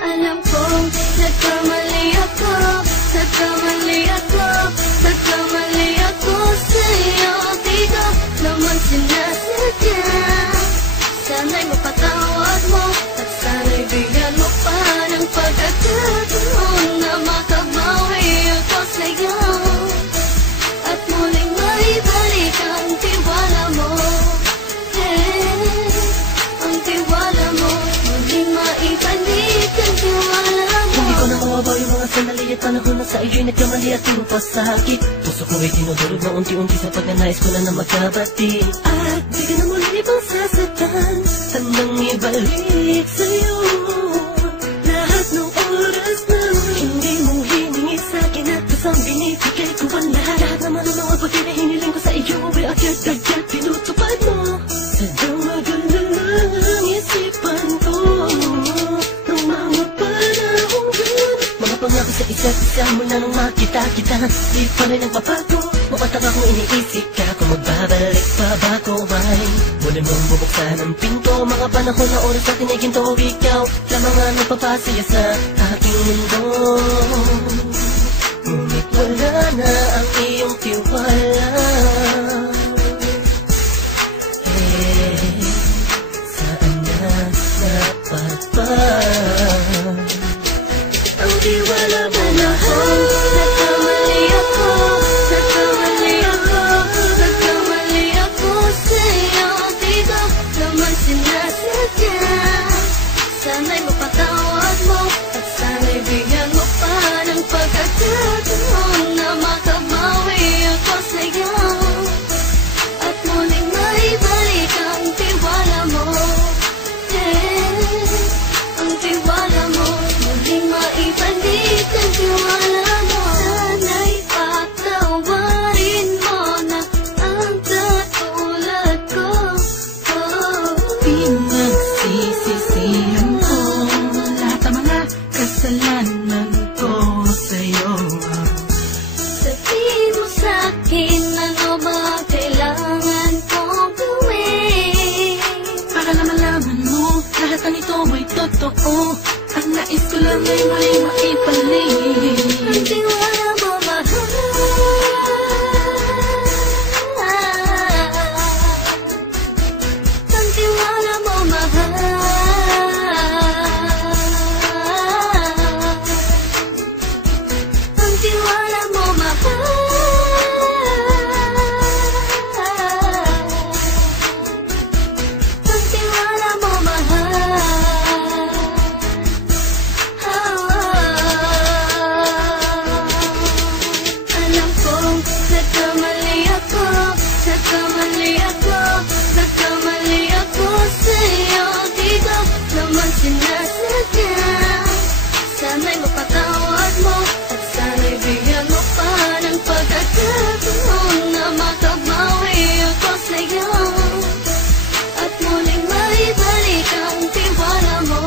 Alam kong nagkamali ako, nagkamali ako, nagkamali ako sa'yo. Di ko naman sinasadya. Sana'y mapatawad mo at sana'y bigyan mo pa ng pagkakataon na makabawi ako sa'yo at muling maibalik ang tiwala mo. Ang tiwala mo, muling maibalik ang tiwala mo. Hindi ko na mawabaw yung mga sandali at panahon na sa iyo'y nagkamali at puro pasakit. Puso ko ay tinudurog na unti-unti sa pagkanais ko na magkabati. At di ka na muli pang sasaktan, handang ibalik sa'yo lahat ng oras na hindi mong hiningi sa'kin at kusang binibigay ko ang lahat. Lahat naman ang mga pati na hiniling ko sa iyo ay agad-agad tinutupad mo. Sadyang maganda ang isipan ko ng mga panahon dyan. Mga pangako sa isa't isa mula nung makita kita, di pa rin nagpapago. Mamatang akong iniisip ka kung magbabalik pa ba ko ay muli mong bubuksan ang pinto. Mga panahon na oras natin ay ginto, ikaw lamang ang nagpapasaya sa aking mundo. Ngunit wala na ang iyong tiwala. Saan na dapat ba ang tiwala mo mahal? Nagkamali ako, nagkamali ako, nagkamali ako sa'yo. Di ko naman sinasadya. Sana'y mapatawad mo at sana'y bigyan mo pa ng pagkakataon na makabawi ako sa'yo at muling maibalik ang tiwala mo. Ang tiwala mo, muling maibalik ang tiwala mo. Sana'y patawarin mo na ang katulad ko. Pinagsisisihan ko lahat ng mga kasalanan ko sa'yo. Sabihin mo sa'kin ano ba kailangan kong gawin Para na malaman mo lahat ng ito ay totoo. Ang nais ko lang ay muli maibalik ang tiwala mo mahal. Ang tiwala mo mahal. Ang tiwala mo mahal. Ang tiwala mo mahal. Alam kong nagkamali ako, nagkamali ako, nagkamali ako sa'yo. Di ko naman sinasadya. Sana'y mapatawad mo at sana'y bigyan mo pa ng pagkakataon na makabawi ako sa'yo at muling maibalik ang tiwala mo.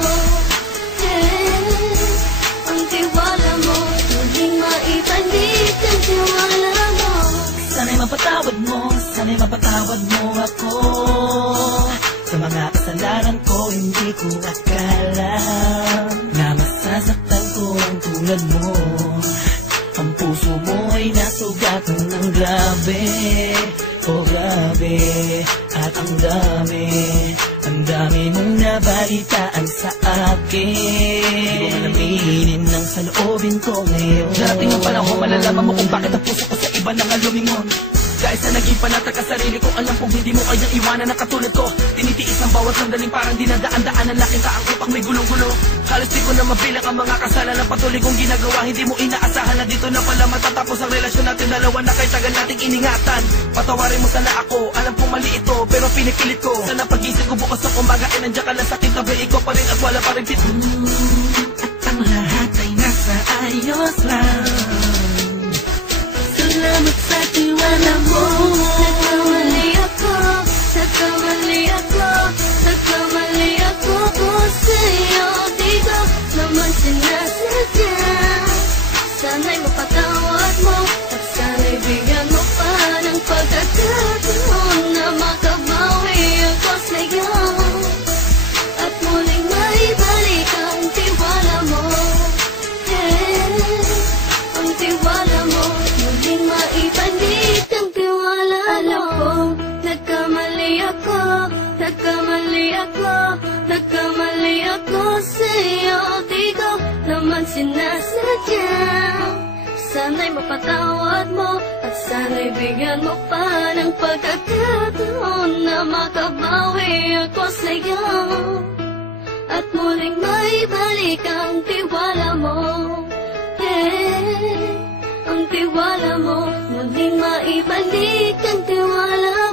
Ang tiwala mo, muling maibalik ang tiwala mo. Sana'y mapatawad mo, sana'y mapatawad mo ako sa mga kasalanan ko. Hindi ko akala na masasaktan ko ang tulad mo. Ang puso mo ay nasugatan ng grabe, oh grabe. At ang dami mong nabalitaan sa akin. Di ko man aminin ang saloobin ko ngayon. Darating ang panahon, malalaman mo kung bakit ang puso ko sa iba nang alumingon. Dahil sa naging panatag ka sarili ko, alam kong hindi mo kayang iwanan na katulad ko. Tinitiis ang bawat sandaling parang dinadaan-daanan. Nakita ang utak may gulong-gulo. Halos di ko na mabilang ang mga kasalanan patuloy kong ginagawa. Hindi mo inaasahan na dito na pala matatapos ang relasyon natin dalawa na kay tagal nating iningatan. Patawarin mo sana ako, alam kong mali ito pero pinipilit ko. Sana pag-isip ko bukas ng kumbaga ay nandiyan ka lang sa aking tabi. Ikaw pa rin at wala pa rin pit. At ang lahat ay nasa ayos lang. Salamat sa tiwala mo. Nagkamali ako, nagkamali ako, nagkamali ako sa'yo. Di ko naman sinasadya. Sana'y mapatawad mo at sana'y bigyan mo pa ng pagkakataon na makabawi ako sa'yo at muling maibalik ang tiwala mo. sinasadya. Sana'y mapatawad mo at sana'y bigyan mo pa ng pagkakataon na makabawi ako sa'yo at muling maibalik ang tiwala mo. Ang tiwala mo, muling maibalik ang tiwala mo.